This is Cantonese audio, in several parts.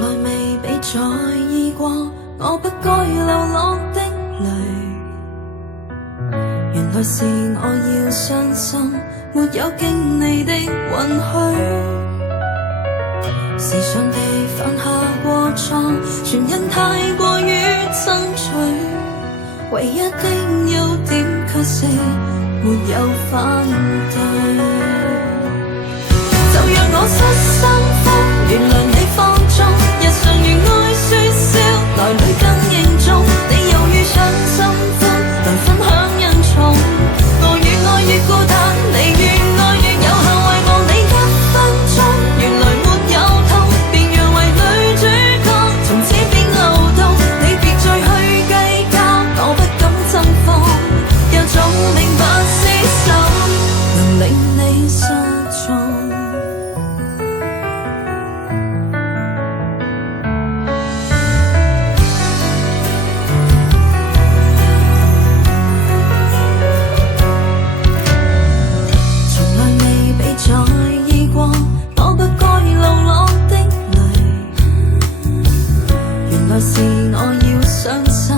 來未被在意過，我不該流落的淚。原來是我要傷心，沒有經你的允許。時常地犯下過錯，全因太過於爭取。唯一的優點卻是沒有反對。就讓我失心瘋，原諒你放縱，日常如愛説笑，來旅更凝重。你猶如上心歡，來分享恩寵。我越愛越孤單，你越愛越有效，為望你一分鐘。原來沒有痛，便讓為女主角，從此變流動。你別再去計較，我不敢爭放，有種明白廝守，能令你失蹤。是我要傷心，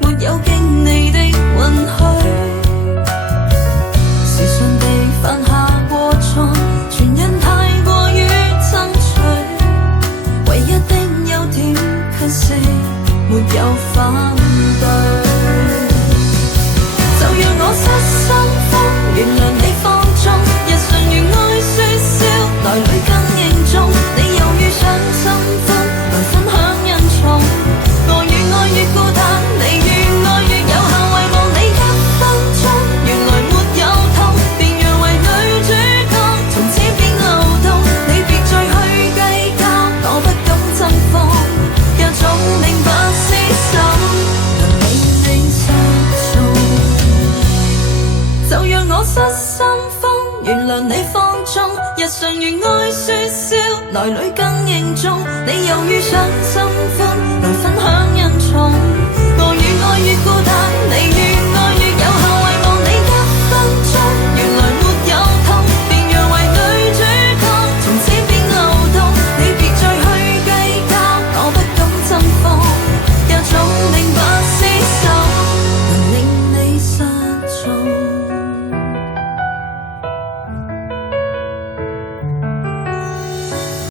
沒有經你的允許。時常地犯下過錯，全因太過於爭取。唯一的優點卻是沒有反對。就讓我失心瘋，原諒你放縱，日常如愛説笑，來旅更凝重。你猶如上心歡，來分享恩寵。我越愛越孤單，你越愛越有效，為望你一分鐘。原來沒有痛，便讓為女主角，從此變流動。你別再去計較，我不敢爭放，有種明白廝守，能令你失蹤。就讓我失心瘋，原諒你放縱，日常如愛説笑，來旅更凝重。你猶如上心歡，來分享恩寵。